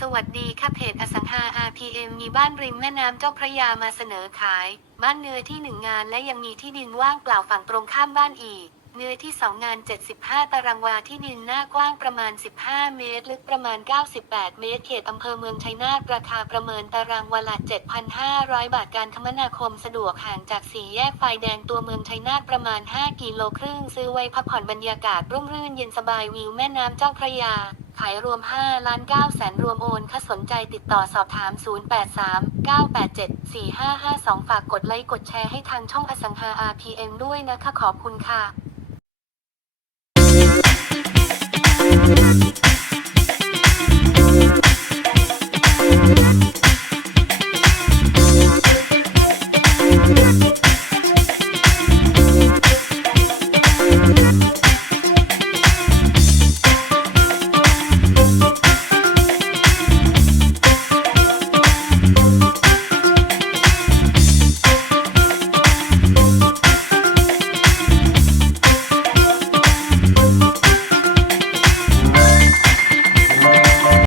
สวัสดีค่ะเพจอสังหา RPM มีบ้านริมแม่น้ำเจ้าพระยามาเสนอขาย บ้านเนื้อที่หนึ่งงานและยังมีที่ดินว่างเปล่าฝั่งตรงข้ามบ้านอีก เนื้อที่2งาน 75 ตารางวาที่ดินหน้ากว้างประมาณ 15 เมตร ลึกประมาณ 98 เมตร เขตอำเภอเมืองชัยนาท ราคาประเมินตารางวาละ 7,500 บาท การคมนาคมสะดวกห่างจากสี่แยกไฟแดงตัวเมืองชัยนาทประมาณ 5 กิโลครึ่ง ซื้อไว้พักผ่อนบรรยากาศร่มรื่นเย็นสบายวิวแม่น้ำเจ้าพระยา ขายรวม 5 ล้าน9แสนรวมโอนค่าสนใจติดต่อสอบถาม 083 987 4552 ฝากกดไลค์กดแชร์ให้ทางช่องอสังหา RPM ด้วยนะคะขอบคุณค่ะ Thank